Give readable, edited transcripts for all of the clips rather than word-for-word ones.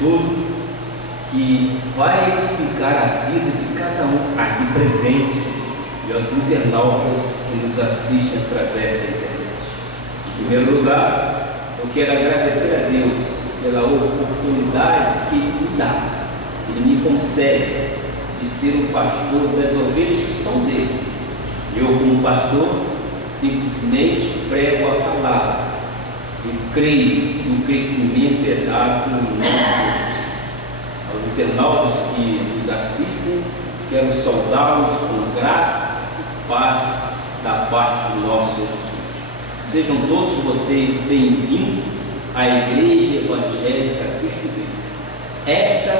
estudo que vai edificar a vida de cada um aqui presente e aos internautas que nos assistem através da internet. Em primeiro lugar, eu quero agradecer a Deus pela oportunidade que Ele me dá, Ele me concede de ser o pastor das ovelhas que são dele. Eu, como pastor, simplesmente prego a palavra e creio no crescimento dado no nome de Jesus. Aos internautas que nos assistem, quero saudá-los com graça e paz da parte do nosso Senhor Jesus. Sejam todos vocês bem-vindos à Igreja Evangélica Cristo Vivo. Esta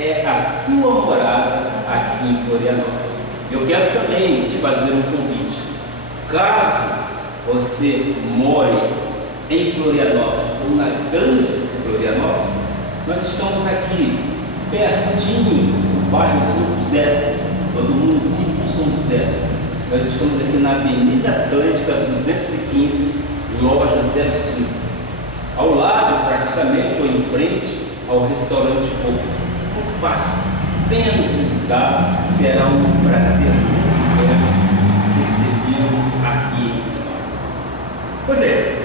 é a tua morada aqui em Florianópolis. Eu quero também te fazer um convite. Caso você more em Florianópolis ou na grande Florianópolis, nós estamos aqui pertinho do bairro São José, do município de São José. Nós estamos aqui na Avenida Atlântica 215, loja 05, ao lado praticamente ou em frente ao restaurante Poucas. Muito fácil. Venha nos visitar, será um prazer recebê-los aqui entre nós. Pois bem,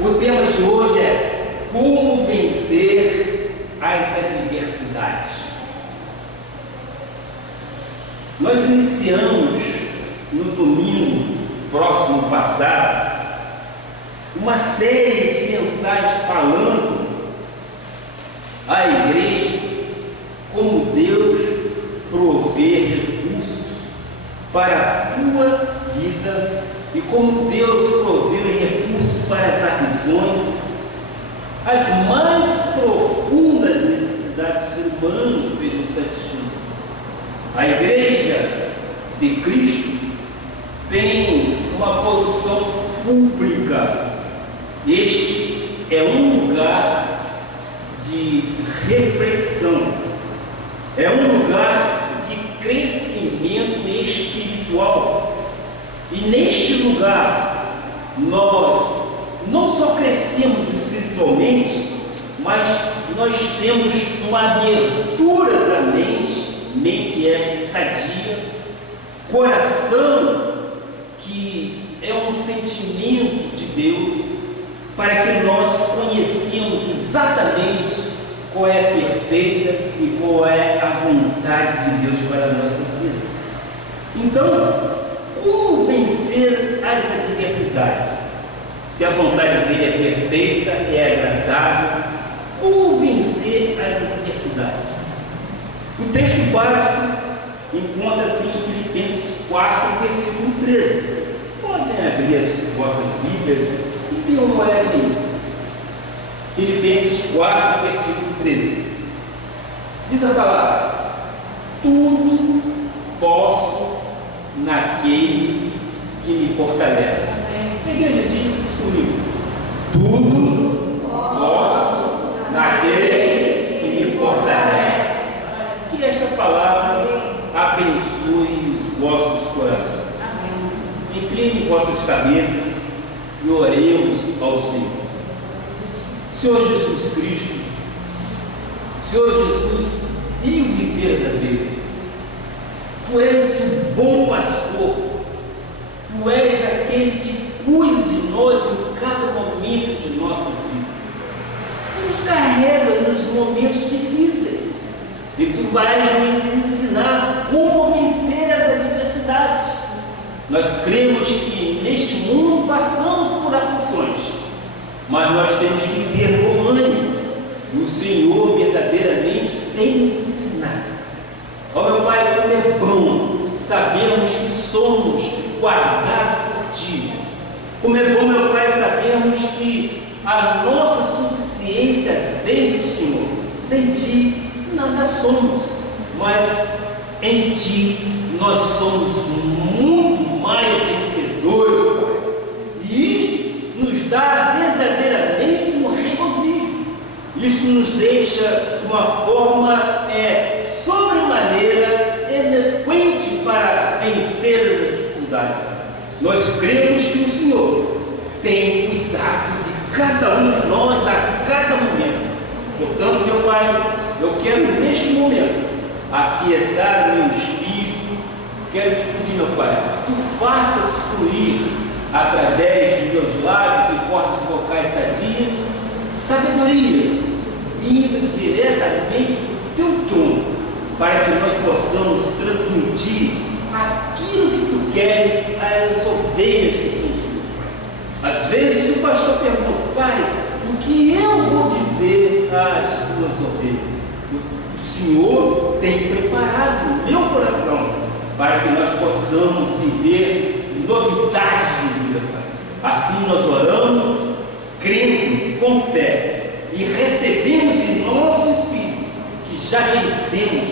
o tema de hoje é como vencer as adversidades. Nós iniciamos no domingo próximo passado uma série de mensagens falando à igreja como Deus provê recursos para a tua vida e como Deus provê recursos para as aflições, as mais profundas necessidades dos humanos sejam satisfeitas. A igreja de Cristo tem uma posição pública. Este é um lugar de reflexão, é um lugar de crescimento espiritual. E neste lugar nós não só crescemos espiritualmente, mas nós temos uma abertura da mente esta sadia, coração que é um sentimento de Deus, para que nós conhecemos exatamente qual é a perfeita e qual é a vontade de Deus para nossas vidas. Então, como vencer as adversidades? Se a vontade dele é perfeita, é agradável, como vencer as adversidades? O texto básico encontra-se em Filipenses 4, versículo 13. Podem abrir as vossas Bíblias e dê uma olhadinha. Filipenses 4, versículo 13. Diz a palavra: tudo posso naquele que me fortalece. A igreja diz isso comigo: tudo posso naquele que me fortalece. Que esta palavra abençoe os vossos corações. Incline vossas cabeças e oremos ao Senhor. Senhor Jesus Cristo, Senhor Jesus vivo e verdadeiro, Tu és o bom pastor, Tu és aquele que cuida de nós em cada momento de nossas vidas. Tu nos carrega nos momentos difíceis e Tu vais nos ensinar como vencer as adversidades. Nós cremos que neste mundo passamos por aflições, mas nós temos que ter bom ânimo, e o Senhor verdadeiramente tem nos ensinado. Ó meu Pai, como é bom sabermos que somos guardados por Ti. Como é bom, meu Pai, sabermos que a nossa suficiência vem do Senhor. Sem Ti nada somos, mas em Ti nós somos muito mais vencedores, Pai. E isto nos dá verdadeiramente um regozijo. Isto nos deixa de uma forma sobremaneira eloquente para vencer as dificuldades. Nós cremos que o Senhor tem cuidado de cada um de nós a cada momento. Portanto, meu Pai, Pai, eu quero neste momento aquietar o meu espírito. Quero te pedir, meu Pai, que tu faças fluir através de meus lábios e cordas vocais sadias sabedoria vinda diretamente do teu trono, para que nós possamos transmitir aquilo que tu queres às ovelhas que são suas. Às vezes o pastor pergunta: Pai, o que eu vou dizer às tuas ovelhas? O Senhor tem preparado o meu coração para que nós possamos viver novidades de vida, Pai. Assim nós oramos, crendo com fé, e recebemos em nosso espírito que já vencemos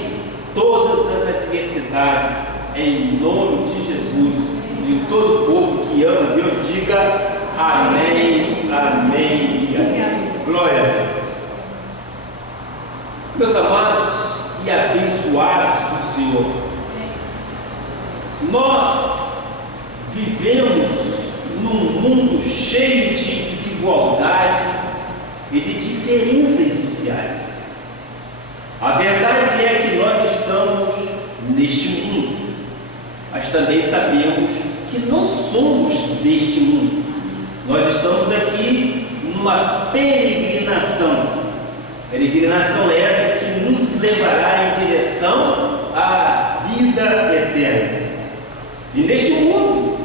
todas as adversidades, em nome de Jesus. E todo o povo que ama Deus diga amém, amém e amém. Glória a Deus. Meus amados e abençoados do Senhor, nós vivemos num mundo cheio de desigualdade e de diferenças sociais. A verdade é que nós estamos neste mundo, mas também sabemos que não somos deste mundo. Nós estamos aqui numa peregrinação. Peregrinação essa que nos levará em direção à vida eterna. E neste mundo,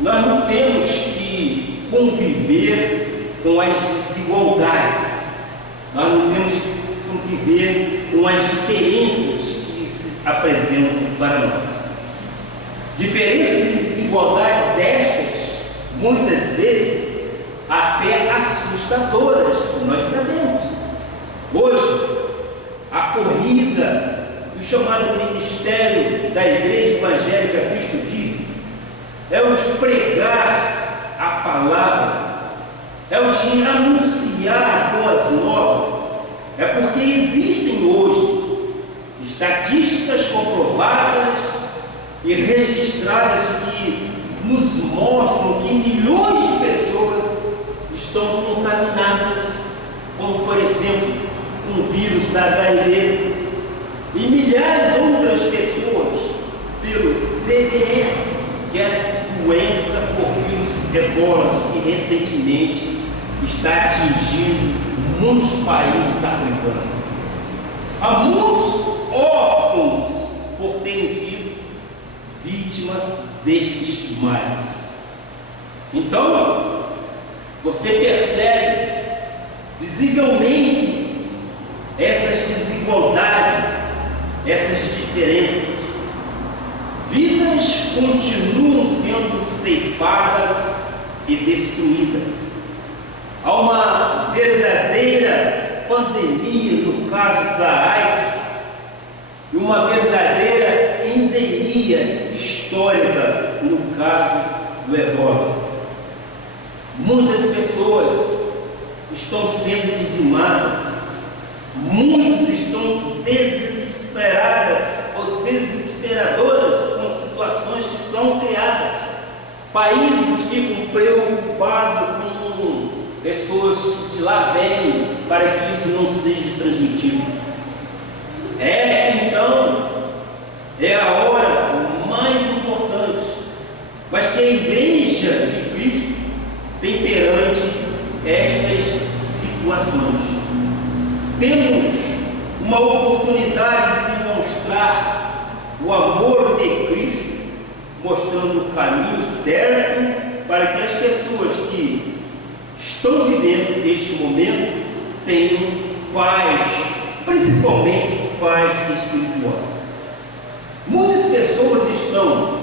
nós não temos que conviver com as desigualdades. Nós não temos que conviver com as diferenças que se apresentam para nós. Diferenças e desigualdades estas, muitas vezes, até assustadoras, nós sabemos. Hoje, a corrida do chamado ministério da Igreja Evangélica Cristo Vive é o de pregar a palavra, é o de anunciar boas novas. É porque existem hoje estatísticas comprovadas e registradas que nos mostram que milhões de pessoas estão contaminadas, como por exemplo com o vírus da HIV, e milhares de outras pessoas pelo DVE, que é a doença por vírus Ebola, que recentemente está atingindo muitos países africanos. Há muitos órfãos por terem sido vítimas destes males. Então, você percebe visivelmente essas desigualdades, essas diferenças. Vidas continuam sendo ceifadas e destruídas. Há uma verdadeira pandemia no caso da AIDS e uma verdadeira endemia histórica no caso do Ebola. Muitas pessoas estão sendo dizimadas, muitos estão desesperadas ou desesperadoras com situações que são criadas. Países ficam preocupados com pessoas que de lá vêm para que isso não seja transmitido. Esta então é a hora mais importante, mas que a Igreja de Cristo tem perante estas situações. Temos uma oportunidade de demonstrar o amor de Cristo, mostrando o caminho certo para que as pessoas que estão vivendo este momento tenham paz, principalmente paz espiritual. Muitas pessoas estão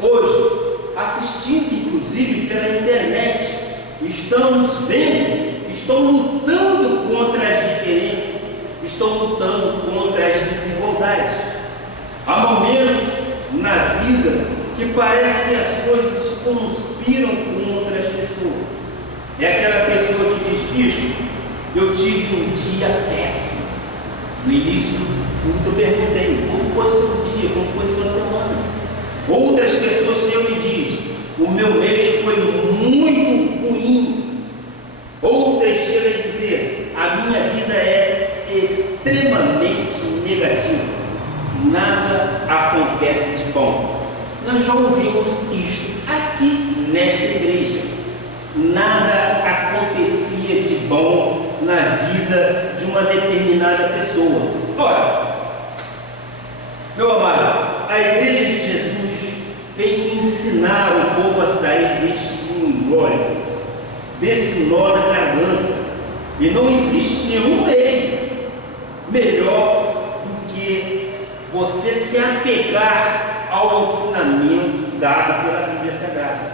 hoje assistindo, inclusive pela internet, estão nos vendo, estão lutando contra as diferenças, estão lutando contra as desigualdades. Há momentos na vida que parece que as coisas conspiram contra as pessoas. É aquela pessoa que diz: bicho, eu tive um dia péssimo. No início do culto eu perguntei: como foi seu dia? Como foi sua semana? Outras pessoas chegam e dizem: o meu mês foi muito ruim. Outras chegam a dizer: a minha vida é extremamente negativo. Nada acontece de bom. Nós já ouvimos isto aqui nesta igreja. Nada acontecia de bom na vida de uma determinada pessoa. Ora, meu amado, a igreja de Jesus tem que ensinar o povo a sair deste simbólico, desse nó na garganta. E não existe nenhum meio melhor do que você se apegar ao ensinamento dado pela Bíblia Sagrada.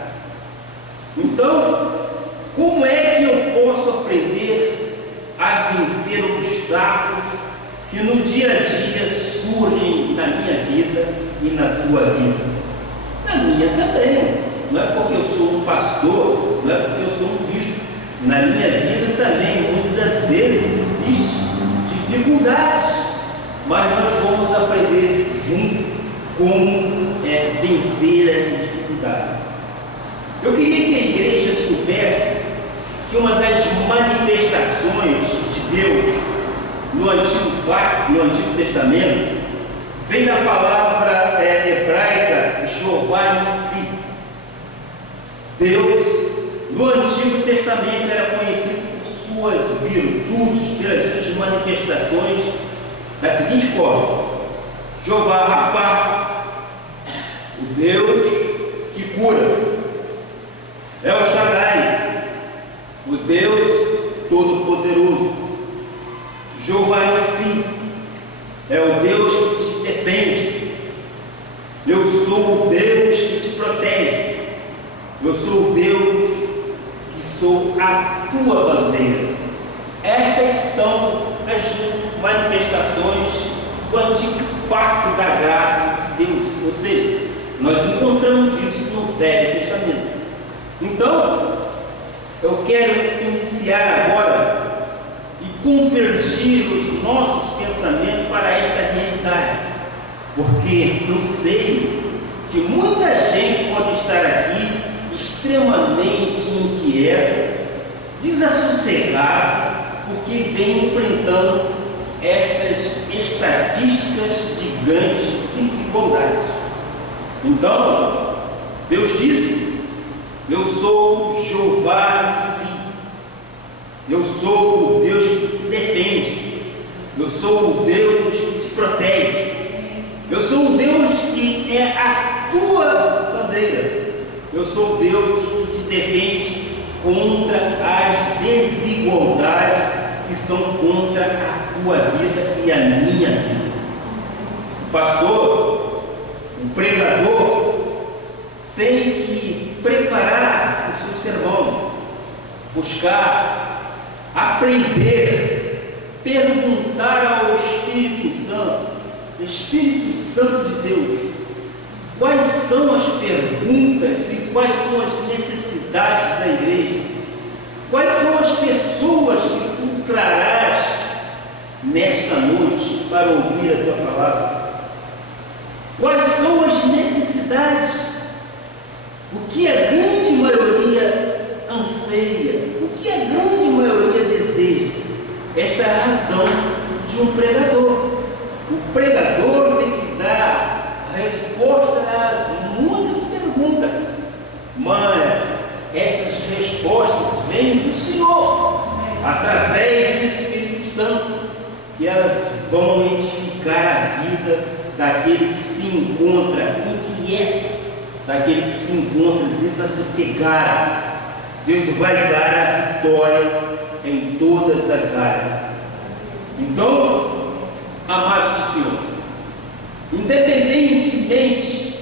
Então, como é que eu posso aprender a vencer obstáculos que no dia a dia surgem na minha vida e na tua vida? Na minha também. Não é porque eu sou um pastor, não é porque eu sou um bispo. Na minha vida também, muitas vezes, existem dificuldades, mas nós vamos aprender juntos como vencer essa dificuldade. Eu queria que a igreja soubesse que uma das manifestações de Deus no Antigo Pacto, no Antigo Testamento, vem da palavra hebraica Jeová Nissi. Deus, no Antigo Testamento, era conhecido por suas virtudes, pelas suas manifestações, da seguinte forma: Jeová Rapá, o Deus que cura. El Shaddai, o Deus Todo-Poderoso. Jeová Nissi, é o Deus que te defende. Eu sou o Deus que te protege. Eu sou o Deus que sou a tua bandeira. Estas são as manifestações do Antigo Pacto da Graça de Deus. Ou seja, nós encontramos isso no Velho Testamento. Então, eu quero iniciar agora e convergir os nossos pensamentos para esta realidade, porque eu sei que muita gente pode estar aqui extremamente inquieta, desassossegada, porque vem enfrentando estas estatísticas gigantes de desigualdades. Então, Deus disse: eu sou Jeová Nissi. Eu sou o Deus que te defende. Eu sou o Deus que te protege. Eu sou o Deus que é a tua bandeira. Eu sou o Deus que te defende contra as desigualdades que são contra a tua vida e a minha vida. O pastor, o pregador, tem que preparar o seu sermão, buscar, aprender, perguntar ao Espírito Santo de Deus, quais são as perguntas e quais são as necessidades da igreja, quais são as pessoas que tu trarás nesta noite para ouvir a tua palavra, quais são as necessidades. O que a grande maioria anseia, o que a grande maioria deseja. Esta é a razão de um pregador. O pregador tem que dar resposta às muitas perguntas, mas estas respostas vêm do Senhor, através do Espírito Santo, e elas vão edificar a vida daquele que se encontra inquieto, daquele que se encontra desassossegado. Deus vai dar a vitória em todas as áreas. Então, amado do Senhor, independentemente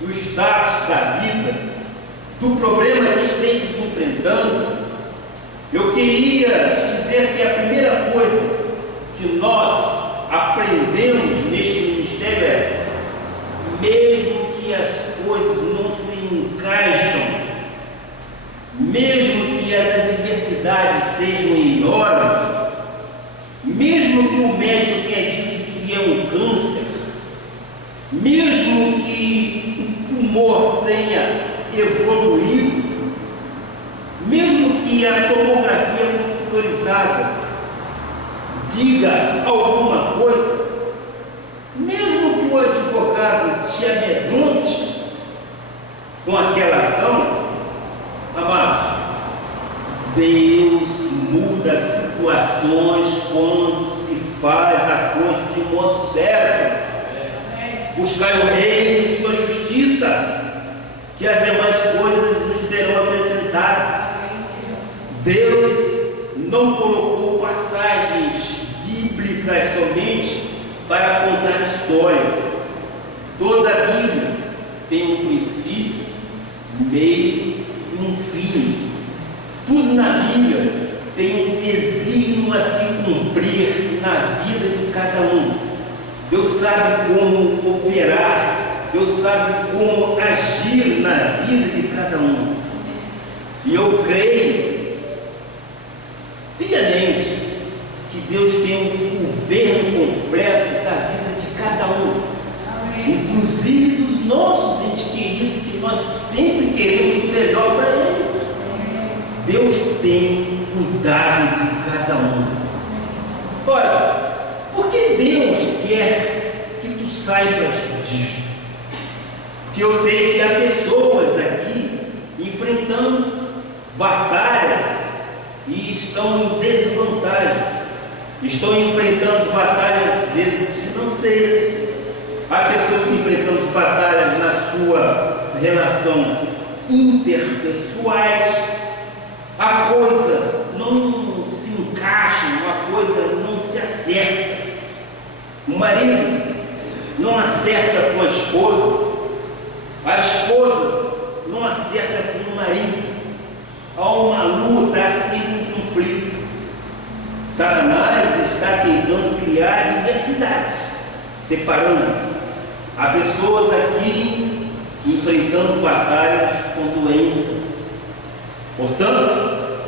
do status da vida, do problema que estejas enfrentando, eu queria te dizer que a primeira coisa que nós aprendemos neste ministério é: mesmo que as coisas não se encaixam, mesmo que as adversidades sejam enormes, mesmo que o médico tenha dito que é um câncer, mesmo que o tumor tenha evoluído, mesmo que a tomografia computadorizada diga alguma coisa, mesmo que o advogado te amedronte com aquela ação, amados, Deus muda situações quando se faz a coisa de modo certo. Buscai o reino e sua justiça, que as demais coisas nos serão acrescentadas. Deus não colocou passagens bíblicas somente para contar história. Toda a Bíblia tem um princípio, meio e um fim. Tudo na Bíblia tem um desígnio a se cumprir na vida de cada um. Deus sabe como operar, Deus sabe como agir na vida de cada um. E eu creio piamente que Deus tem um governo completo da vida de cada um. Amém. Inclusive dos nossos entes queridos, que nós sempre queremos o melhor para eles. Deus tem cuidado de cada um. Ora, por que Deus quer que tu saibas disso? Porque eu sei que há pessoas aqui enfrentando batalhas e estão em desvantagem. Estão enfrentando batalhas, às vezes, financeiras. Há pessoas enfrentando batalhas na sua relação interpessoais. A coisa não se encaixa, uma coisa não se acerta. O marido não acerta com a esposa não acerta com o marido. Há uma luta, há sempre um conflito. Satanás está tentando criar diversidade, separando. Há pessoas aqui enfrentando batalhas com doenças. Portanto,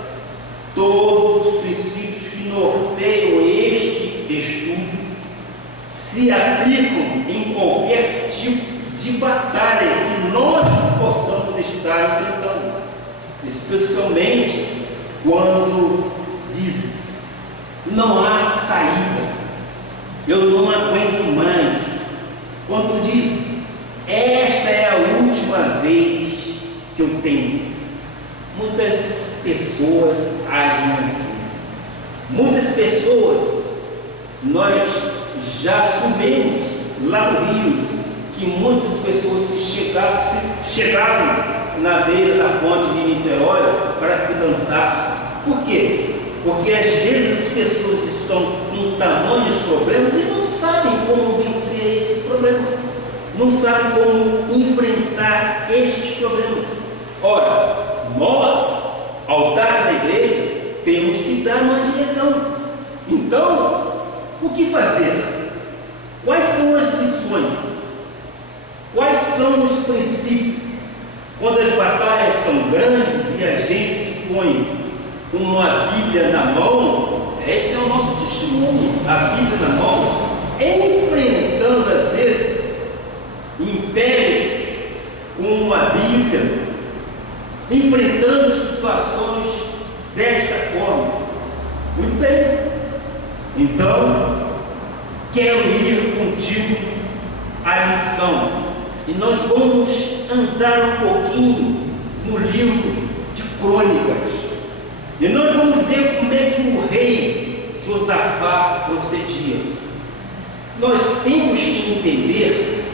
todos os princípios que norteiam este estudo se aplicam em qualquer tipo de batalha que nós possamos estar enfrentando, especialmente quando dizes: não há saída, eu não aguento mais. Quando tu dizes: esta é a última vez que eu tenho. Muitas pessoas agem assim. Muitas pessoas, nós já assumimos lá no Rio que muitas pessoas chegavam na beira da ponte de Niterói para se lançar. Por quê? Porque às vezes as pessoas estão com tamanhos problemas e não sabem como vencer esses problemas, não sabem como enfrentar estes problemas. Ora, nós, altar da igreja, temos que dar uma direção. Então, o que fazer? Quais são as lições? Quais são os princípios? Quando as batalhas são grandes e a gente se põe uma Bíblia na mão, esse é o nosso testemunho, a Bíblia na mão, enfrentando às vezes impérios com uma Bíblia, enfrentando situações desta forma. Muito bem. Então, quero ir contigo à lição. E nós vamos andar um pouquinho no livro de Crônicas. E nós vamos ver como é que o rei Josafá procedia. Nós temos que entender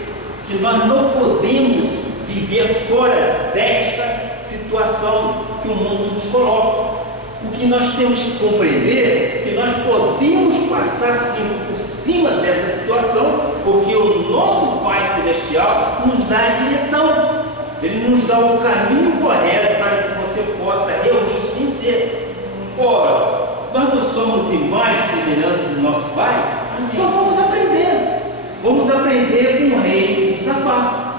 que nós não podemos viver fora desta situação que o mundo nos coloca. O que nós temos que compreender é que nós podemos passar sim por cima dessa situação, porque o nosso Pai Celestial nos dá a direção, Ele nos dá o caminho correto para que você possa realmente vencer. Ora, nós não somos imagem e semelhança do nosso Pai. Então vamos aprender com o rei Josafá.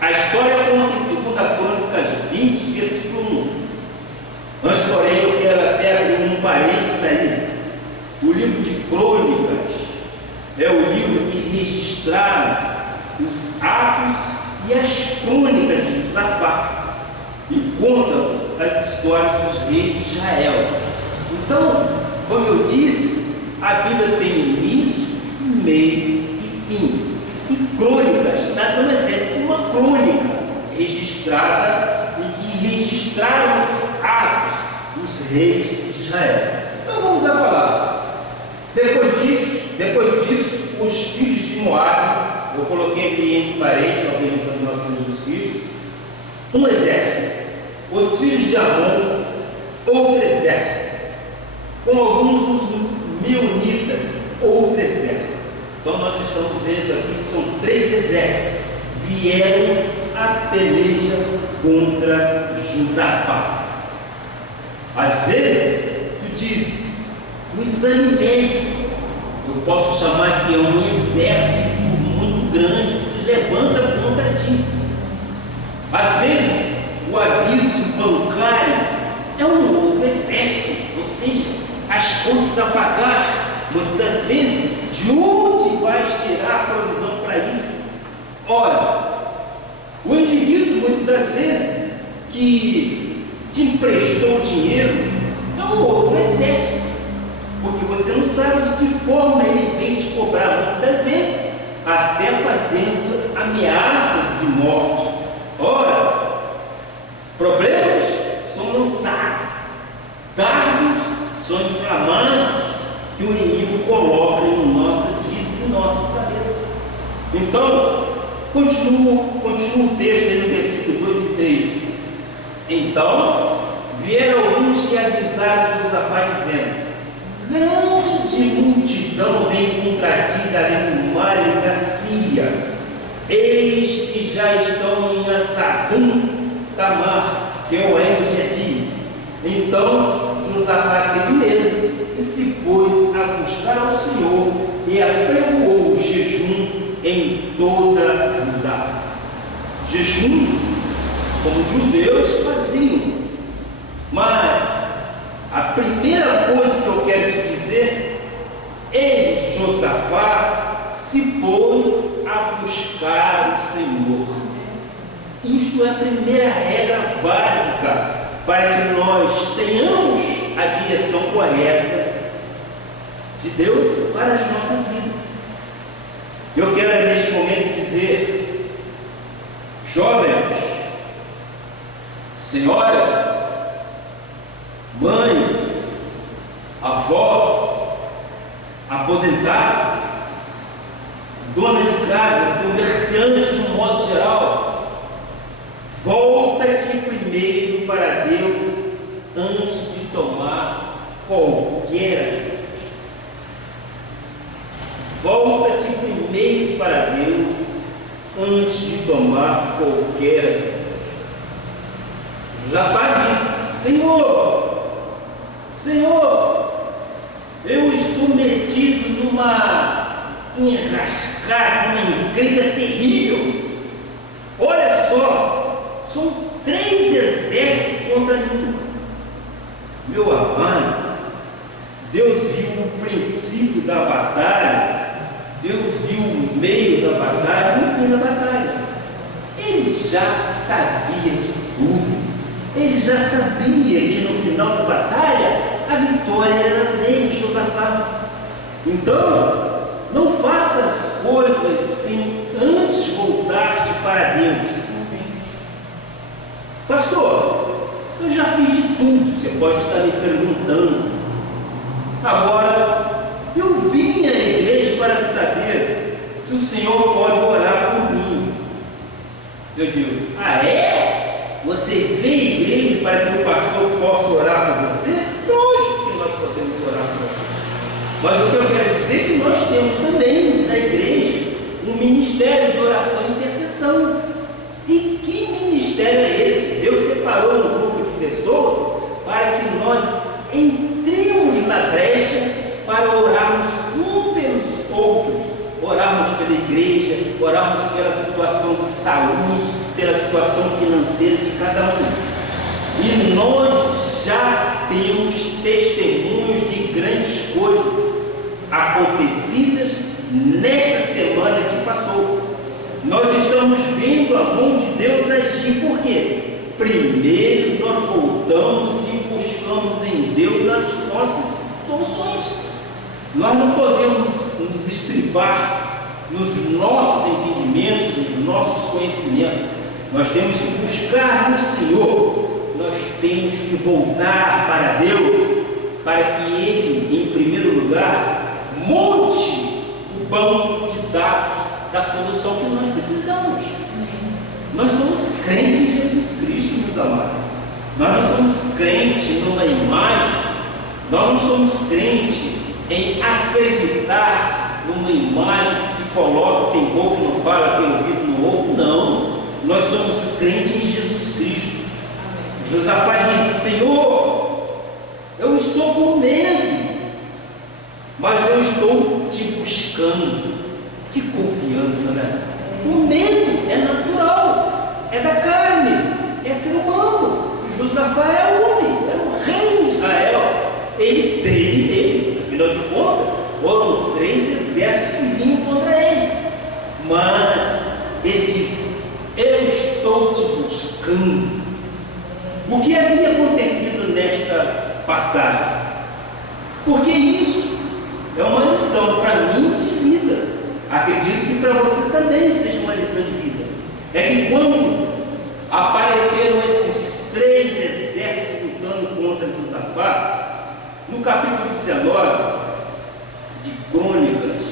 A história conta em 2 Crônicas 20, versículo 1. Mas, porém, eu quero até abrir um parênteses aí. O livro de Crônicas é o livro que registraram os atos e as crônicas de Josafá e contam as histórias dos reis de Israel. Então, como eu disse, a Bíblia tem início, meio e fim. E crônicas nada mais é que uma crônica registrada e que registraram os atos dos reis de Israel. Então vamos à palavra. Depois disso, os filhos de Moabe, eu coloquei aqui entre parênteses, na permissão do nosso Senhor Jesus Cristo, um exército. Os filhos de Amon, outro exército. Com alguns dos meunitas, outro exército. Então nós estamos vendo aqui que são 3 exércitos. Vieram a peleja contra Josafá. Às vezes, tu dizes, os animeiros, eu posso chamar que é um exército muito grande que se levanta contra ti. Às vezes, o aviso bancário é um outro exército, ou seja, as contas a pagar. Muitas vezes, de onde vais tirar a provisão para isso? Ora, o indivíduo, muitas das vezes, que te emprestou dinheiro, é um outro exército, porque você não sabe de que forma ele vem te cobrar, muitas vezes, até fazendo ameaças de morte. Ora, problemas são lançados, dardos são inflamados, que o inimigo coloca em nossas vidas e nossas cabeças. Então, continua o texto aí no versículo 2 e 3. Então, vieram alguns que avisaram Josafá, dizendo: grande multidão vem contra ti do mar e da Síria. Eis que já estão em Azazum Tamar, que é o Engedi. Então, Josafá teve medo e se pôs a buscar ao Senhor e apregoou o jejum em toda Judá. Jejum, como os judeus faziam. Mas a primeira coisa que eu quero te dizer, ele, Josafá, se pôs a buscar o Senhor. Isto é a primeira regra básica para que nós tenhamos a direção correta de Deus para as nossas vidas. Eu quero neste momento dizer, jovens, senhoras, mães, avós, aposentados, dona de casa, comerciantes no modo geral, volta-te primeiro para Deus antes de tomar qualquer atitude. Volta-te primeiro para Deus antes de tomar qualquer atitude. Josafá disse: Senhor, eu estou metido numa enrascada, numa encrenca terrível. Olha só, são 3 exércitos contra mim. Meu amado, Deus viu o princípio da batalha, Deus viu o meio da batalha e o fim da batalha. Ele já sabia de tudo. Ele já sabia que no final da batalha a vitória era dele, Josafá. Então, não faça as coisas sem antes voltar-te para Deus. Pastor, eu já fiz de tudo, você pode estar me perguntando. Agora, eu vim à igreja para saber se o Senhor pode orar por mim. Eu digo: ah, é? Você vem à igreja para que o pastor possa orar por você? Lógico que nós podemos orar por você. Mas o que eu quero dizer é que nós temos também na igreja um ministério de oração e intercessão. E que ministério é esse? Deus separou um grupo de pessoas para que nós entremos na brecha para orarmos um pelos outros, orarmos pela igreja, orarmos pela situação de saúde, pela situação financeira de cada um. E nós já temos testemunhos de grandes coisas acontecidas nesta semana que passou. Nós estamos vendo a mão de Deus agir. Por quê? Primeiro nós voltamos e buscamos em Deus as nossas soluções. Nós não podemos nos estribar nos nossos entendimentos, nos nossos conhecimentos. Nós temos que buscar no Senhor. Nós temos que voltar para Deus, para que Ele, em primeiro lugar, monte o banco de dados da solução que nós precisamos. Nós somos crentes em Jesus Cristo, meus amados. Nós não somos crentes numa imagem, nós não somos crentes em acreditar numa imagem que se coloca, tem boca que não fala, tem ouvido no ouve. Não, nós somos crentes em Jesus Cristo. Josafá disse: Senhor, eu estou com medo, mas eu estou te buscando. Que confiança, né? O medo é natural, é da carne, é ser humano. Josafá é homem, era o rei de Israel. Ele teve medo, afinal de contas, foram 3 exércitos que vinham contra ele. Mas ele disse: eu estou te buscando. O que havia acontecido nesta passagem? Porque isso é uma lição para mim de vida. Acredito que para você também seja uma lição de vida. É que quando apareceram esses 3 exércitos lutando contra Josafá, no capítulo 19 de Crônicas,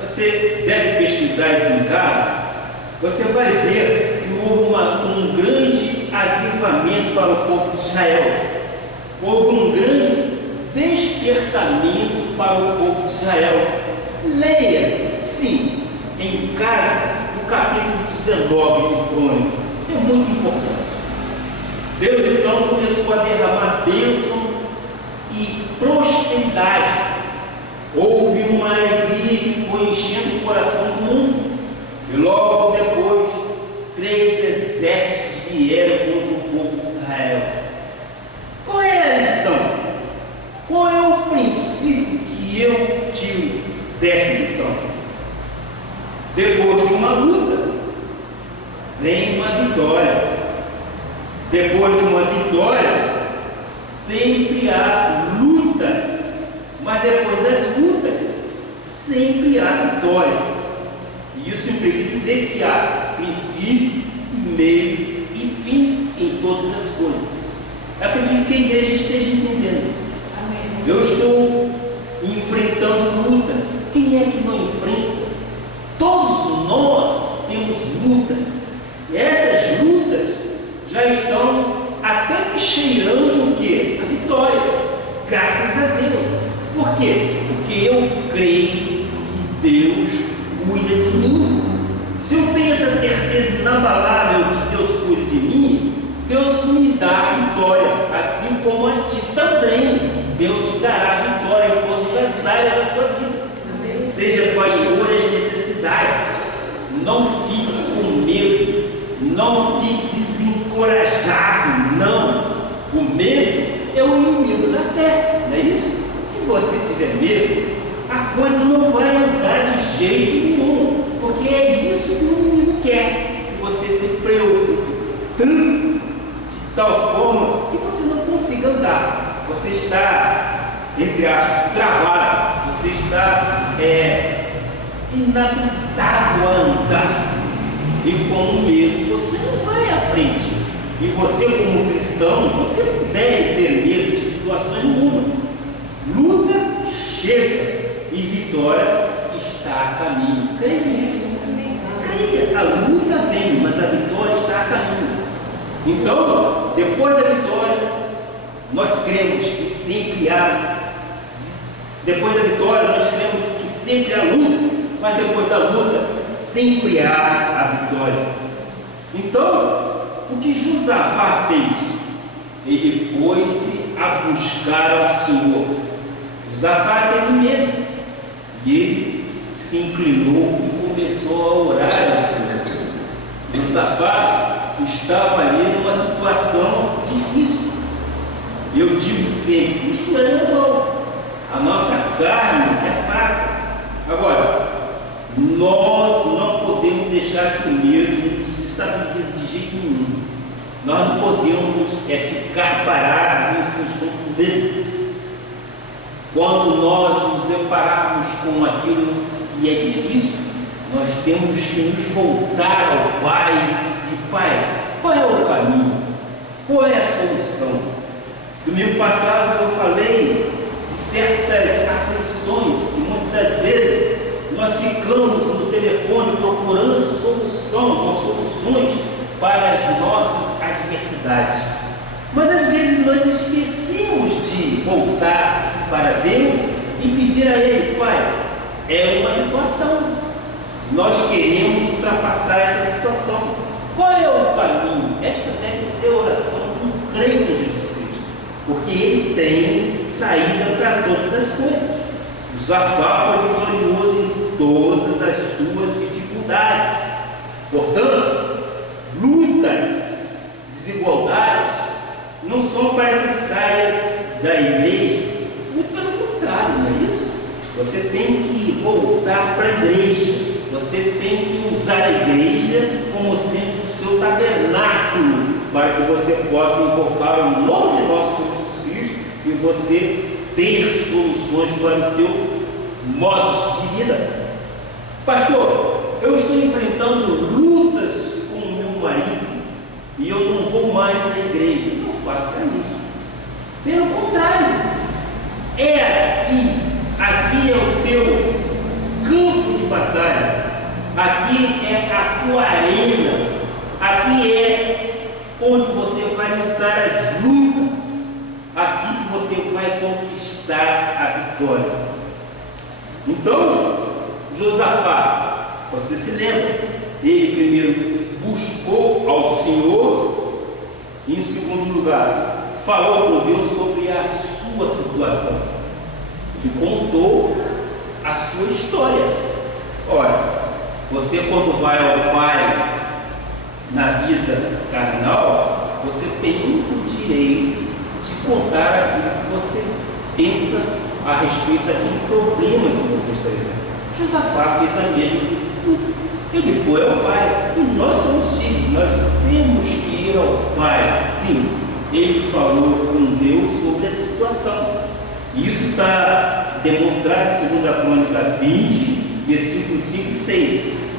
você deve pesquisar isso em casa, você vai ver que houve um grande avivamento para o povo de Israel. Houve um grande despertamento para o povo de Israel. Leia, sim, em casa, no capítulo 19 de Crônicas. É muito importante. Deus então começou a derramar bênção e prosperidade. Houve uma alegria que foi enchendo o coração do mundo. E logo depois, 3 exércitos vieram contra o povo de Israel. Qual é a lição? Qual é o princípio que eu tiro desta lição? Depois de uma luta, vem uma vitória. Depois de uma vitória, sempre há lutas. Mas depois das lutas, sempre há vitórias. E isso implica dizer que há princípio, meio e fim em todas as coisas. Eu acredito que a igreja esteja entendendo. Amém. Eu estou enfrentando lutas. Quem é que não enfrenta? Todos nós temos lutas. E essas lutas já estão até me cheirando o quê? A vitória. Graças a Deus. Por quê? Porque eu creio que Deus cuida de mim. Se eu tenho essa certeza inabalável que Deus cuida de mim, Deus me dá a vitória, assim como a ti também. Deus te dará a vitória em todas as áreas da sua vida. Seja quais forem as necessidades. Não fique com medo, não fique desencorajado, não. O medo é o inimigo da fé, não é isso? Se você tiver medo, a coisa não vai andar de jeito nenhum, porque é isso que o inimigo quer, que você se preocupe tanto, de tal forma que você não consiga andar. Você está, entre aspas, travado, você está inabilitado a andar, e com o medo você não vai à frente. E você, como cristão, você não deve ter medo de situações nenhuma. Luta chega e vitória está a caminho. Creia nisso. Creia, a luta vem, mas a vitória está a caminho. Então, depois da vitória, nós cremos que sempre há. Depois da vitória, nós cremos que sempre há lutas, mas depois da luta, sempre há a vitória. Então, o que Josafá fez? Ele pôs-se a buscar ao Senhor. Josafá teve medo e ele se inclinou e começou a orar ao Senhor. Josafá estava ali numa situação difícil. Eu digo sempre, isto é normal. A nossa carne é fraca. Agora, nós não podemos deixar que o medo nos estabilize de jeito nenhum. Nós não podemos ficar parados em função do medo. Quando nós nos nos depararmos com aquilo que é difícil, nós temos que nos voltar ao Pai, de Pai, qual é o caminho? Qual é a solução? Domingo passado eu falei de certas aflições que muitas vezes nós ficamos no telefone procurando soluções para as nossas adversidades. Mas às vezes nós esquecemos de voltar para Deus e pedir a Ele: Pai, é uma situação, nós queremos ultrapassar essa situação. Qual é o caminho? Esta deve ser a oração de um crente em Jesus Cristo, porque ele tem saída para todas as coisas. Josafá foi vitorioso em todas as suas dificuldades. Portanto, lutas, desigualdades não são para que saias da igreja, muito pelo contrário, não é isso? Você tem que voltar para a igreja, você tem que usar a igreja como sendo o seu tabernáculo, para que você possa invocar o nome de nosso Senhor Jesus Cristo e você ter soluções para o teu modo de vida. Pastor, eu estou enfrentando lutas com o meu marido e eu não vou mais à igreja. Não faça isso. Pelo contrário, aqui é o teu campo de batalha, aqui é a tua arena, aqui é onde você vai lutar as lutas, aqui que você vai conquistar a vitória. Então, Josafá, você se lembra, ele primeiro buscou ao Senhor e, em segundo lugar, falou com Deus sobre a sua situação e contou a sua história. Ora, você quando vai ao Pai na vida carnal, você tem o direito de contar aquilo que você pensa a respeito daquele problema que você está vivendo. Josafá fez a mesma coisa. Ele foi ao Pai, e nós somos filhos, nós temos que ir ao Pai. Sim, ele falou com Deus sobre a situação. E isso está demonstrado em 2 Crônica 20, versículos 5 e 6.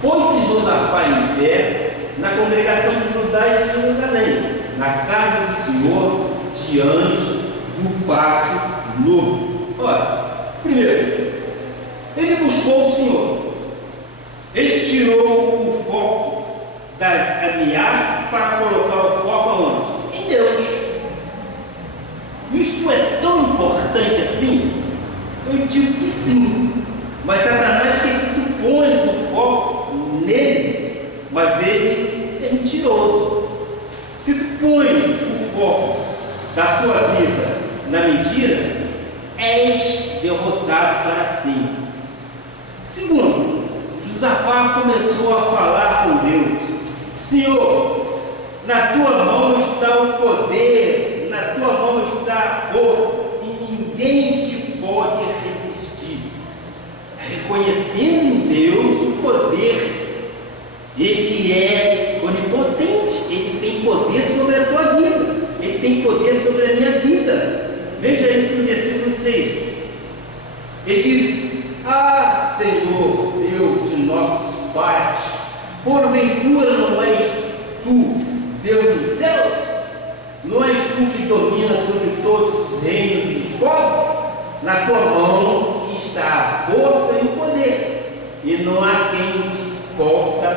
Pôs-se Josafá em pé na congregação de Judá e de Jerusalém, na casa do Senhor, diante do pátio novo. Ora, primeiro, ele buscou o Senhor. Ele tirou o foco das ameaças para colocar o foco aonde? Em Deus. Isto é tão importante assim? Eu digo que sim. Mas Satanás quer que tu pões o foco nele, mas ele é mentiroso. Se tu pões o foco da tua vida na mentira, és derrotado para sempre. Segundo, Josafá começou a falar com Deus: Senhor, na tua mão está o poder, na tua mão está a força, e ninguém te pode resistir. Reconhecendo em Deus o poder, Ele é onipotente, Ele tem poder sobre a tua vida, Ele tem poder sobre a minha vida. Veja isso no versículo 6. Ele diz: Ah, Senhor, Deus de nossos pais, porventura não és tu, Deus dos céus? Não és tu que dominas sobre todos os reinos e os povos? Na tua mão está a força e o poder, e não há quem te possa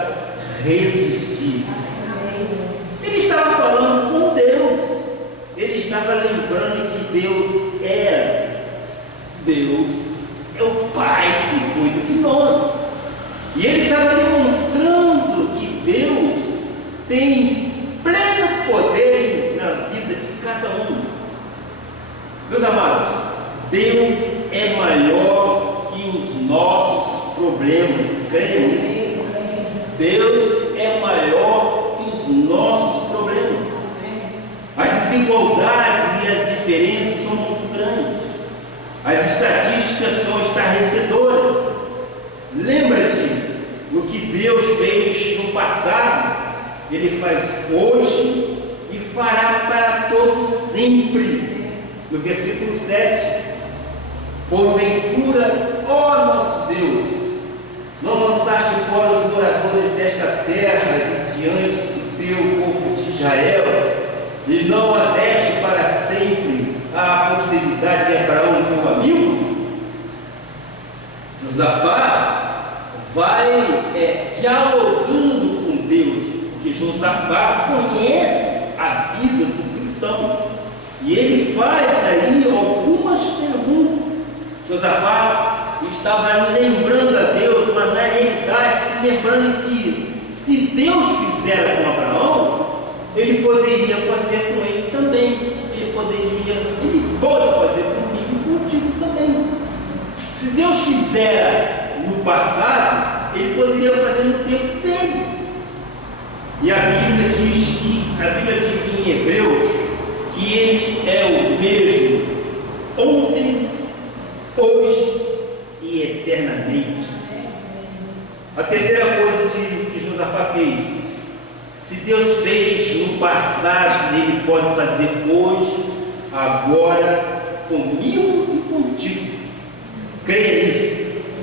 resistir. Ele estava falando com Deus, ele estava lembrando que Deus é o Pai que cuida de nós. E ele estava demonstrando que Deus tem pleno poder na vida de cada um. Meus amados, Deus é maior que os nossos problemas. Creem nisso? Deus é maior que os nossos problemas. As desigualdades e as diferenças são muito grandes. As estatísticas são estarrecedoras. Lembra-te do que Deus fez no passado, Ele faz hoje e fará para todos sempre. No versículo 7, Porventura, ó nosso Deus, não lançaste fora os moradores desta terra de diante do teu povo de Israel, e não a deste para sempre à posteridade de Abraão, teu amigo? Josafá vai dialogando com Deus, porque Josafá conhece a vida do cristão, e ele faz aí algumas perguntas. Josafá estava lembrando a Deus, mas na realidade se lembrando que se Deus fizera com Abraão, ele poderia fazer com ele também. Ele pode fazer comigo e contigo também. Se Deus fizera no passado, ele poderia fazer no tempo dele. E a Bíblia diz em Hebreus que ele é o mesmo ontem, hoje e eternamente. A terceira coisa que Josafá fez: se Deus fez no passado, Ele pode fazer hoje, agora, comigo e contigo. Creia nisso?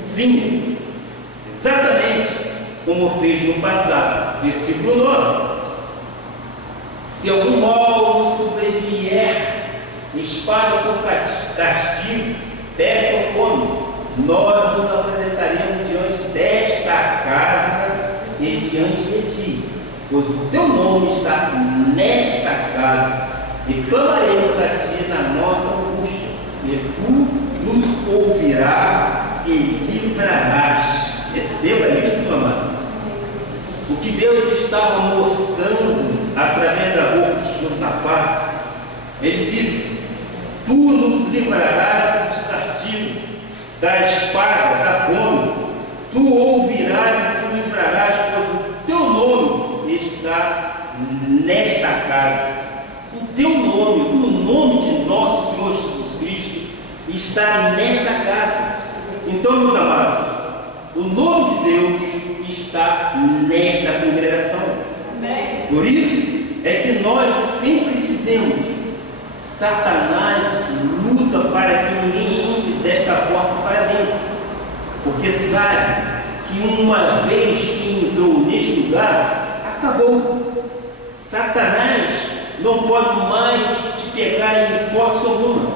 Sim, exatamente como fez no passado. Versículo 9: se algum mal nos sobrevier, espada por castigo, peste ou fome, nós nos apresentaremos diante desta casa e diante de ti, pois o teu nome está nesta casa, e clamaremos a ti na nossa angústia, e tu nos ouvirás e livrarás. Receba isto, meu amado. O que Deus estava mostrando através da boca de Josafá, ele disse: tu nos livrarás dos castigos, da espada, da fome, tu ouvirás e tu livrarás, pois o teu nome está nesta casa. O teu nome, o nome de nosso Senhor Jesus Cristo está nesta casa. Então, meus amados, o nome de Deus está nesta congregação. Amém. Por isso é que nós sempre dizemos: Satanás luta para que ninguém entre desta porta para dentro, porque sabe que uma vez que entrou neste lugar, acabou. Satanás não pode mais te pegar em hipótese alguma,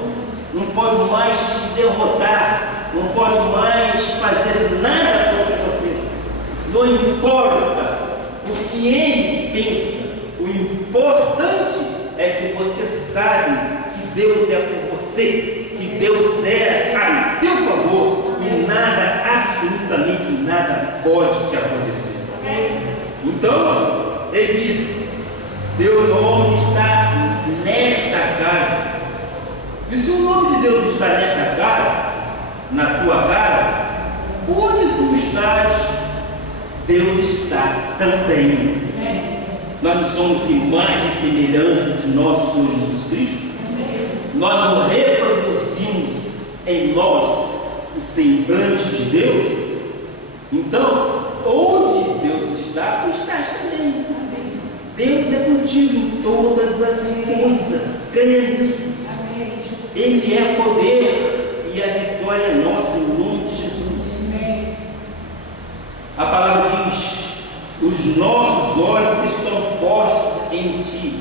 não pode mais te derrotar, não pode mais fazer nada contra você. Não importa o que ele pensa, o importante é que você sabe que Deus é por você, que Deus é a teu favor, e nada, absolutamente nada pode te acontecer. Então, ele disse: teu nome está nesta casa. E se o nome de Deus está nesta casa, na tua casa, onde tu estás, Deus está também. Nós não somos imagem e semelhança de nosso Senhor Jesus Cristo. Nós não reproduzimos em nós o semblante de Deus. Então, onde Deus está, tu estás também. Deus é contigo em todas as coisas. Creia nisso. Ele é poder e a vitória é nossa em nome de Jesus. A palavra diz: os nossos olhos estão postos em ti.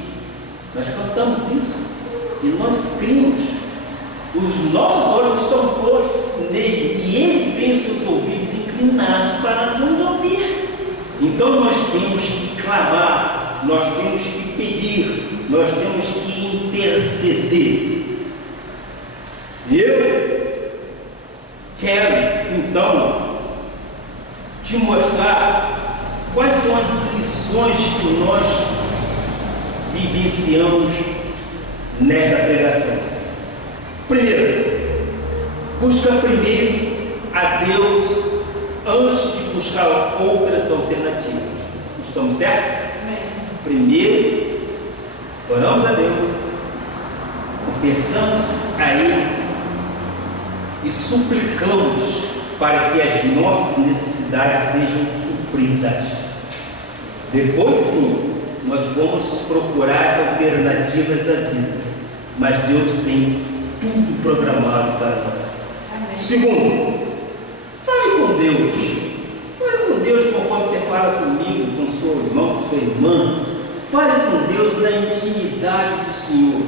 Nós cantamos isso e nós cremos. Os nossos olhos estão postos nele e ele tem os seus ouvidos inclinados para nos ouvir. Então nós temos que clamar, nós temos que pedir, nós temos que interceder. Eu quero então te mostrar quais são as lições que nós vivenciamos nesta pregação. Primeiro, busca primeiro a Deus antes de buscar outras alternativas. Estamos certos? Primeiro, oramos a Deus, confessamos a Ele e suplicamos para que as nossas necessidades sejam supridas. Depois sim, nós vamos procurar as alternativas da vida, mas Deus tem tudo programado para nós. Segundo, fale com Deus. Fale com Deus conforme você fala comigo, com seu irmão, com sua irmã. Fale com Deus na intimidade do Senhor.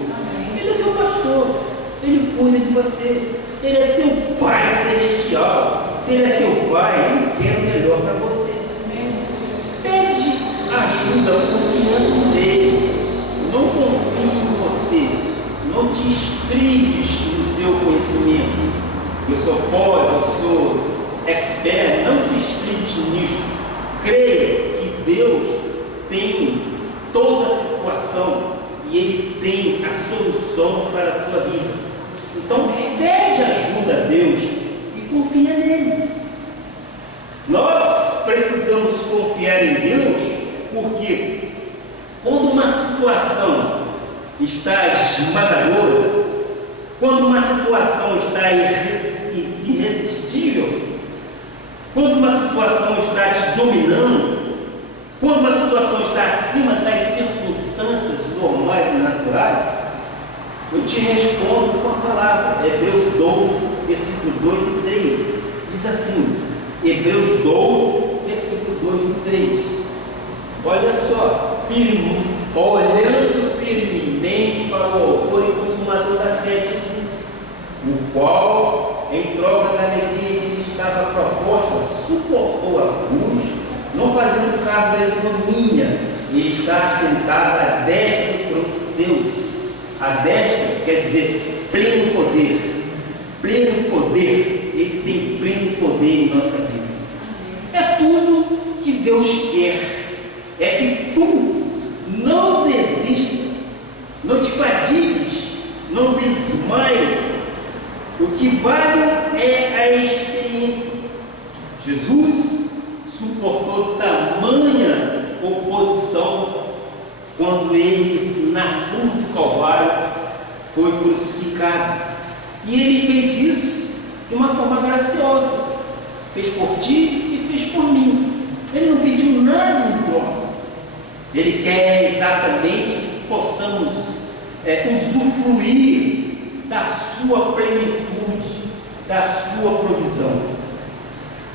Ele é teu pastor, Ele cuida de você, Ele é teu Pai celestial. Se Ele é teu Pai, Ele quer o melhor para você. Pede ajuda confiando nele. Não confie em você, não te estribes no teu conhecimento. Eu sou pós, eu sou expert, não se estribe nisso. Creia que Deus tem toda a situação e Ele tem a solução para a tua vida. Então pede ajuda a Deus e confia nele. Nós precisamos confiar em Deus porque quando uma situação está esmagadora, quando uma situação está irresistível, quando uma situação está te dominando, quando uma situação está acima das circunstâncias normais e naturais, eu te respondo com a palavra, Hebreus 12, versículo 2 e 3. Diz assim, Hebreus 12, versículo 2 e 3. Olha só, olhando firmemente para o autor e consumador da fé, Jesus, o qual, em troca da alegria que lhe estava proposta, suportou a cruz, não fazendo caso da ignomínia, e está assentado à destra do trono de Deus. A destra quer dizer pleno poder. Pleno poder, Ele tem pleno poder em nossa vida. É tudo que Deus quer. É que tu não desista, não te fatigues, não desmaie. O que vale é a experiência. Jesus suportou tamanha oposição quando ele, na cruz do Calvário, foi crucificado. E ele fez isso de uma forma graciosa. Fez por ti e fez por mim. Ele não pediu nada em troca. Ele quer exatamente que possamos usufruir da sua plenitude, da sua provisão.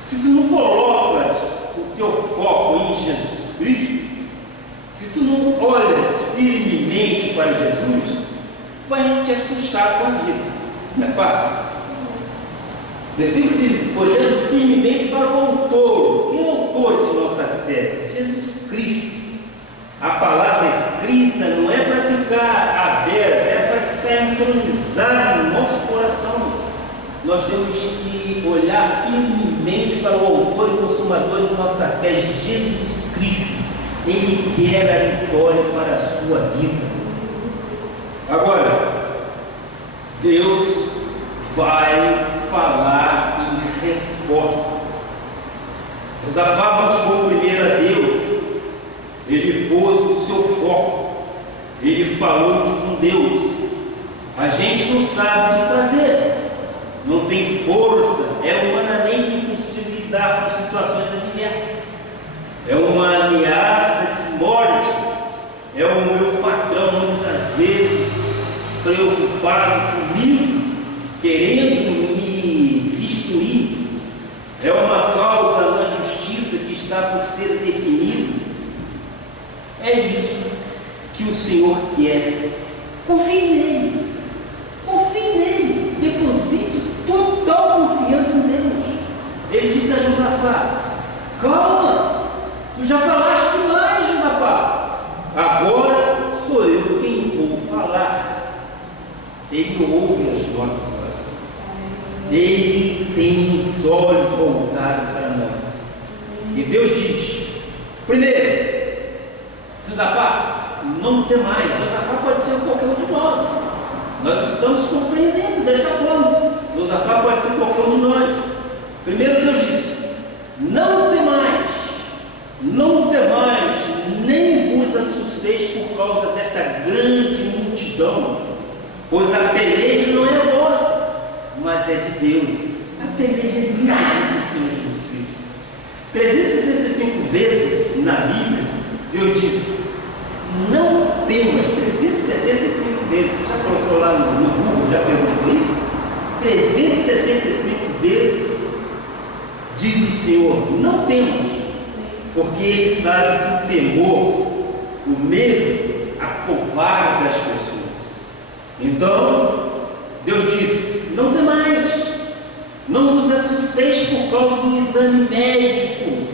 Se tu não colocas o teu foco em Jesus Cristo, se tu não olhas firmemente para Jesus, vai te assustar com a vida. Não é fato? O versículo diz, olhando firmemente para o autor. Quem é o autor de nossa fé? Jesus Cristo. A palavra escrita não é para ficar aberta, é para ficar entronizada no nosso coração. Nós temos que olhar firmemente para o autor e consumador de nossa fé, Jesus Cristo. Ele quer a vitória para a sua vida. Agora, Deus vai falar em resposta. Josafá buscou primeiro a Deus. Ele pôs o seu foco. Ele falou com Deus. A gente não sabe o que fazer. Não tem força. É humanamente impossível lidar com situações adversas. É uma ameaça de morte. É o meu patrão, muitas vezes, preocupado comigo, querendo me destruir. É uma causa na justiça que está por ser definida. É isso que o Senhor quer. Confie nele. Confie nele. Deposite total confiança em Deus. Ele disse a Josafá: calma, tu já falaste demais, Josafá. Agora sou eu quem vou falar. Ele ouve as nossas orações. Ele tem os olhos voltados para nós. E Deus diz: primeiro, Josafá, não tem mais. Josafá pode ser qualquer um de nós. Nós estamos compreendendo desta forma. Josafá pode ser qualquer um de nós. Primeiro Deus disse: não temais, não temais, nem vos assusteis por causa desta grande multidão, pois a peleja não é vossa, mas é de Deus. A peleja é minha, disse o Senhor Jesus Cristo. 365 vezes na Bíblia, Deus diz: não temas. 365 vezes. Você já colocou lá no Google, já perguntou isso? 365 vezes, diz o Senhor: não temos, porque Ele sabe que o temor, o medo, acovarda as pessoas. Então, Deus diz: não temais, não vos assusteis por causa do exame médico,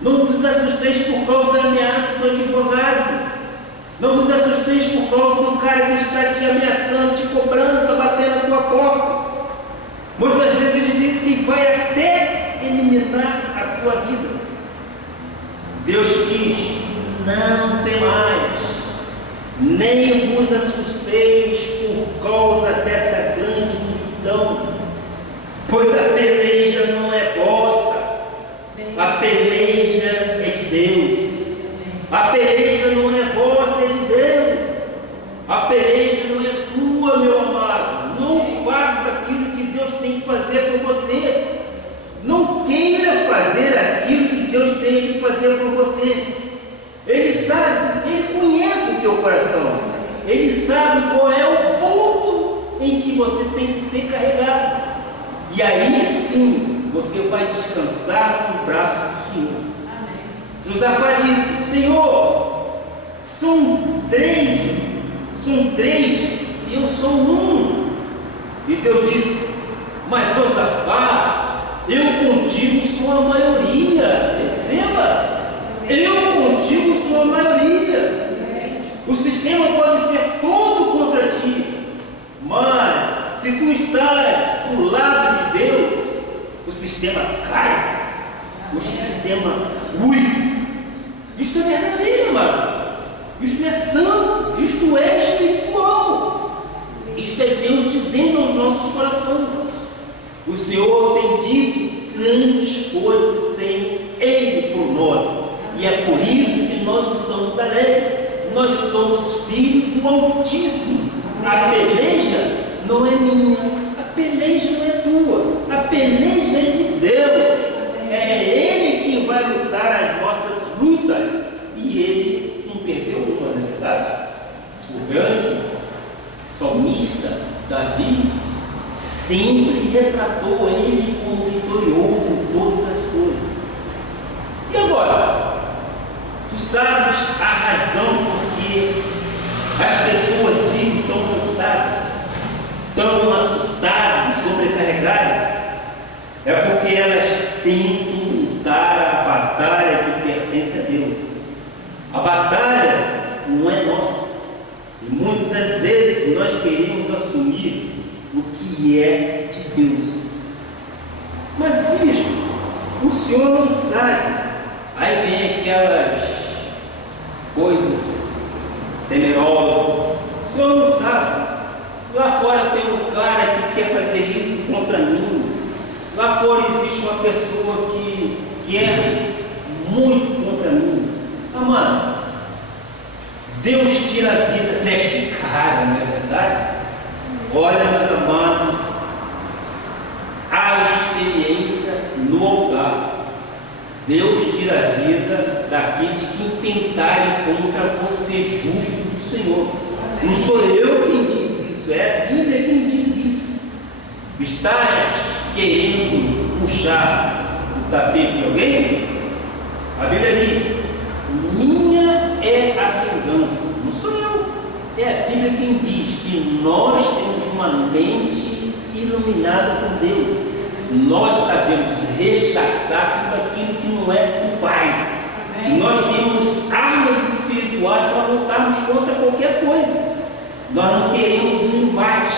não vos assusteis por causa da ameaça do advogado, não vos assusteis por causa do cara que está te ameaçando, te cobrando, está batendo na tua porta. Muitas vezes Ele diz que vai até eliminar a tua vida. Deus diz: não temais, nem vos assusteis por causa dessa grande multidão, pois a peleja não é vossa, a peleja é de Deus. A peleja não é vossa, é de Deus. A peleja não é tua, meu amado. Não faça aquilo que Deus tem que fazer por você. Não queira fazer aquilo que Deus tem que fazer por você. Ele sabe, Ele conhece o teu coração. Ele sabe qual é o ponto em que você tem que ser carregado. E aí sim, você vai descansar no braço do Senhor. Josafá disse: Senhor, são três e eu sou um. E Deus disse: mas Josafá, eu contigo sou a maioria. Receba, eu contigo sou a maioria. O sistema pode ser todo contra ti, mas se tu estás do lado de Deus, o sistema cai, o sistema ui. Isto é verdadeiro, mano. Isto é santo, isto é espiritual. Isto é Deus dizendo aos nossos corações: o Senhor tem dito grandes coisas, tem Ele por nós, e é por isso que nós estamos alegres. Nós somos filhos do Altíssimo. A peleja não é minha, a peleja não é tua, a peleja é de Deus. É Ele quem vai lutar as nossas lutas, e Ele não perdeu uma, não é verdade? O grande salmista Davi sempre retratou Ele como vitorioso em todas as coisas. E agora, tu sabes a razão por que as pessoas vivem tão cansadas, tão assustadas e sobrecarregadas? É porque elas tentam lutar a batalha que pertence a Deus. A batalha não é nossa, e muitas das vezes nós queremos assumir o que é de Deus. Mas bispo, o senhor não sabe. Aí vem aquelas coisas temerosas. O senhor não sabe. Lá fora tem um cara que quer fazer isso contra mim. Lá fora existe uma pessoa que quer muito contra mim. Amado, Deus tira a vida deste cara, não é verdade? Olha, meus amados, a experiência no altar. Deus tira a vida daqueles que intentarem contra você, justo do Senhor. Não sou eu quem diz isso, é a Bíblia quem diz isso. Estás querendo puxar o tapete de alguém? A Bíblia diz: minha é a vingança. Não sou eu, é a Bíblia quem diz que nós temos uma mente iluminada por Deus. Nós sabemos rechaçar tudo aquilo que não é do Pai. E nós temos armas espirituais para lutarmos contra qualquer coisa. Nós não queremos um embate,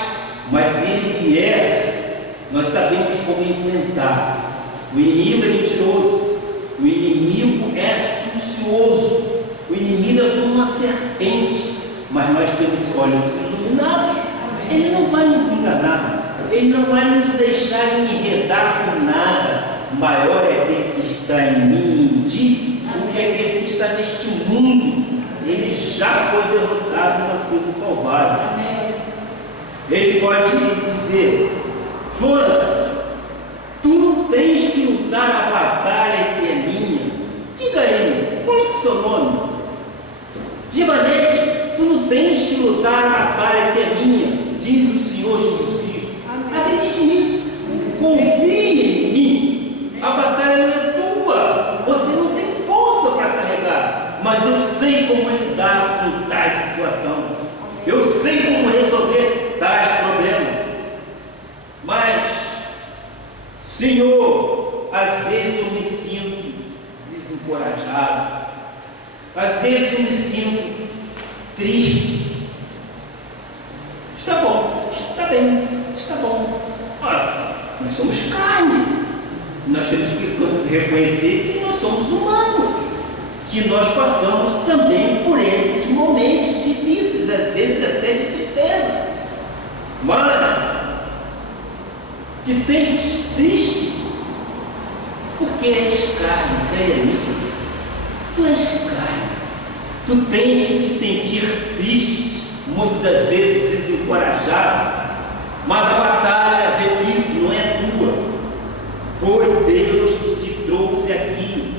mas se ele vier, nós sabemos como enfrentar. O inimigo é mentiroso, o inimigo é astucioso, o inimigo é como uma serpente, mas nós temos olhos iluminados. Ele não vai nos enganar, ele não vai nos deixar enredar por nada. Maior é aquele que está em mim e em ti do que aquele que está neste mundo. Ele já foi derrotado na cruz do Calvário. Ele pode dizer: Jonas, tu tens que lutar a batalha que é minha. Diga a ele, coloque o seu nome. Givanete, tu não tens que lutar a batalha que é minha, diz o Senhor Jesus Cristo. Acredite Senhor, às vezes eu me sinto desencorajado, às vezes eu me sinto triste. Está bom, está bem, está bom. Ora, nós somos carne, nós temos que reconhecer que nós somos humanos, que nós passamos também por esses momentos difíceis, às vezes até de tristeza. Mas te sentes triste porque és carne, creia nisso. Tu és carne, tu tens que te sentir triste, muitas das vezes desencorajado, mas a batalha, repito, não é tua, foi Deus que te trouxe aqui.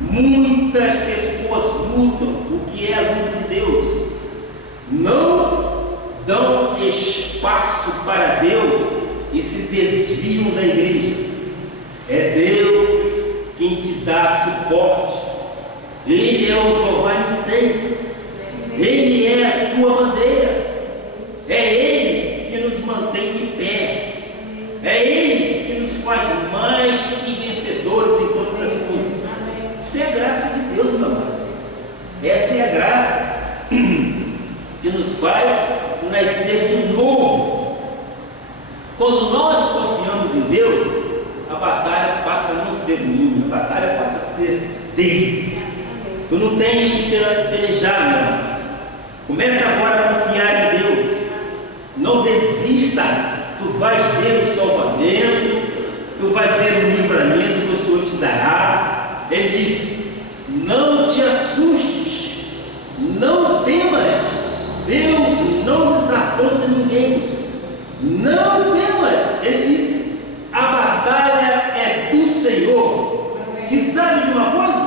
Muitas pessoas lutam, o que é a luta de Deus? Não dão espaço para Deus e se desviam da igreja. É Deus quem te dá suporte. Ele é o Jeová Nissi. Ele é a tua bandeira. É Ele que nos mantém de pé. É Ele que nos faz mais que vencedores em todas as coisas. Isso é a graça de Deus, meu amado. Essa é a graça que nos faz nascer de novo. Quando nós confiamos em Deus, a batalha passa a não ser minha, a batalha passa a ser dele. Tu não tens que pelejar, meu amado. Comece agora a confiar em Deus. Não desista. Tu vais ver o salvamento, tu vais ver o livramento que o Senhor te dará. Ele disse: não te assustes, não temas. Deus não desaponta ninguém. Não temas. Ele disse: a batalha é do Senhor. E sabe de uma coisa?